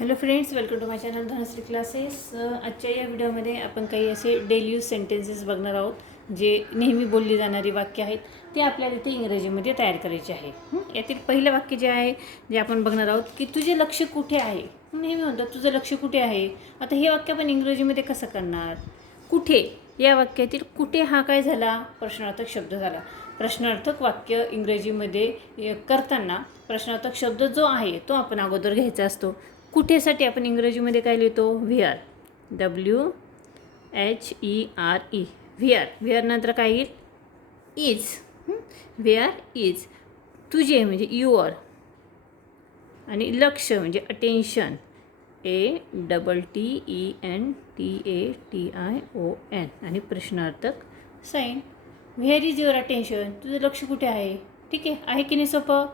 Hello friends, welcome to my channel Dhanashree classes. आजच्या या व्हिडिओमध्ये आपण काही असे डेली यूज सेंटेन्सेस बघणार आहोत जे नेहमी बोलली जाणारी वाक्य आहेत. ते आपल्याला इथे इंग्रजीमध्ये तयार करायचे आहे. यातील पहिलं वाक्य जे आहे जे आपण बघणार आहोत की तुझे लक्ष कुठे आहे. नेहमी म्हणतात तुझं लक्ष कुठे आहे. आता हे वाक्य आपण इंग्रजीमध्ये कसं करणार. कुठे या वाक्यातील कुठे हा काय झाला, प्रश्नार्थक शब्द झाला. प्रश्नार्थक वाक्य इंग्रजीमध्ये करताना प्रश्नार्थक शब्द जो आहे तो आपण अगोदर घ्यायचा असतो. कुठेसाठी आपण इंग्रजीमध्ये काय लिहितो, व्हेअर, WHERE. व्हेअर, व्हेअर नंतर काय येईल, इज. Where is. तुझे म्हणजे युअर, आणि लक्ष म्हणजे अटेन्शन, ATTENTATION, आणि प्रश्नार्थक sign. Where is your attention, तुझं लक्ष कुठे आहे. ठीक आहे की नाही सोपं.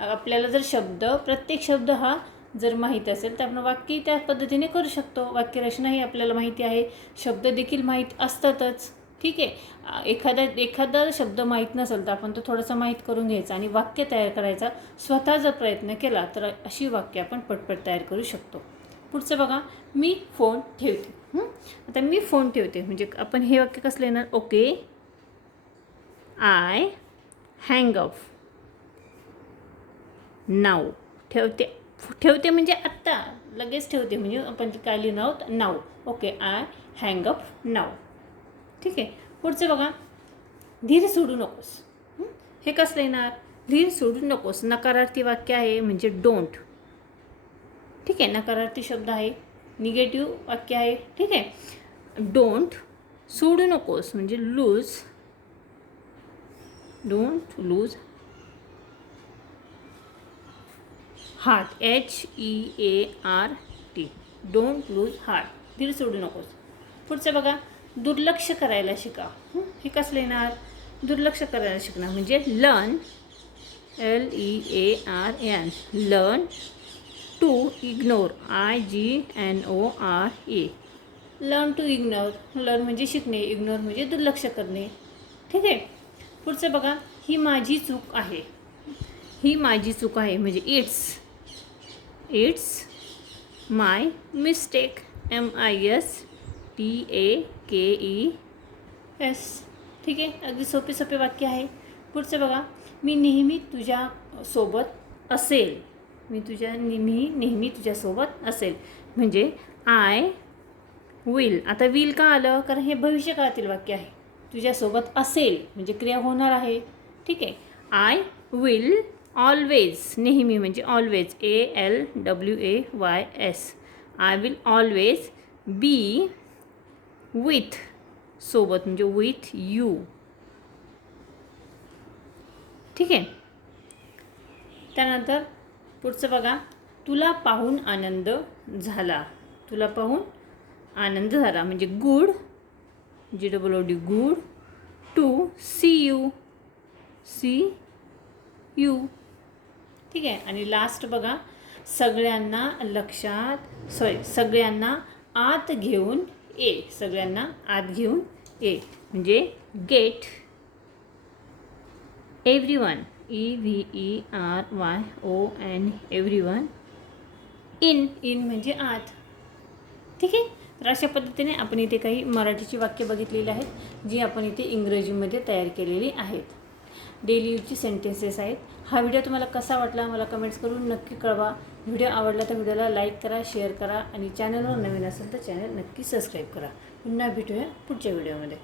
आपल्याला जर शब्द, प्रत्येक शब्द हा जर माहीत असेल तर आपण वाक्य त्या पद्धतीने करू शकतो. वाक्यरचनाही आपल्याला माहिती आहे, शब्द देखील माहीत असतातच. ठीक आहे. एखादा शब्द माहीत नसेल तर आपण तो थोडासा माहीत करून घ्यायचा आणि वाक्य तयार करायचा. स्वतः जर प्रयत्न केला तर अशी वाक्य आपण पटपट तयार करू शकतो. पुढचं बघा, मी फोन ठेवते. आता मी फोन ठेवते म्हणजे आपण हे वाक्य कसलं येणार, okay I hang up now. ठेवते म्हणजे आत्ता लगेच ठेवते, म्हणजे आपण काय लिहिणार आहोत, now. Okay I hang up now. ठीक आहे. पुढचं बघा, धीर सोडू नकोस. हे कसं येणार, धीर सोडू नकोस. नकारार्थी वाक्य आहे म्हणजे डोंट. ठीक आहे, नकारार्थी शब्द आहे, निगेटिव्ह वाक्य आहे. ठीक आहे. डोंट सोडू नकोस म्हणजे lose. Don't lose heart, HEART. Don't lose heart, धीर सोडू नकोस. पुढचं बघा, दुर्लक्ष करायला शिका. हे कसं येणार, दुर्लक्ष करायला शिकणं म्हणजे learn, LEARN. Learn to ignore, IGNORE. Learn to ignore. Learn म्हणजे शिकणे, इग्नोर म्हणजे दुर्लक्ष करणे. ठीक आहे. पुढचं बघा, ही माझी चूक आहे. ही माझी चूक आहे म्हणजे इट्स माय मिस्टेक, MISTAKES. ठीक आहे, अगदी सोपे वाक्य आहे. पुढचं बघा, मी नेहमी तुझ्यासोबत असेल. मी नेहमी तुझ्यासोबत असेल म्हणजे आय विल. आता विल का आलं, कारण हे भविष्यकाळातील वाक्य आहे. तुझ्यासोबत असेल म्हणजे क्रिया होणार आहे. ठीक आहे. आय विल ऑलवेज, नेहमी म्हणजे always, ALWAYS. I will always be with, सोबत म्हणजे विथ यू. ठीक आहे. त्यानंतर पुढचं बघा, तुला पाहून आनंद झाला. तुला पाहून आनंद झाला म्हणजे good, GOOD, good. To see you. ठीक आहे. आणि लास्ट बघा, सगळ्यांना आत घेऊन ये. सगळ्यांना आत घेऊन ये म्हणजे get everyone, EVERYON, everyone. In म्हणजे आत. ठीक आहे. तर अशा पद्धतीने आपण इथे काही मराठीची वाक्य बघितलेली आहेत जी आपण इथे इंग्रजीमध्ये तयार केलेली आहेत. डेली यूजची सेंटेन्सेस आहेत. हा व्हिडिओ तुम्हाला कसा वाटला मला कमेंट्स करून नक्की कळवा. व्हिडिओ आवडला तर व्हिडिओला लाईक करा, शेअर करा, आणि चॅनलवर नवीन असेल तर चॅनल नक्की सबस्क्राईब करा. पुन्हा भेटूया पुढच्या व्हिडिओमध्ये.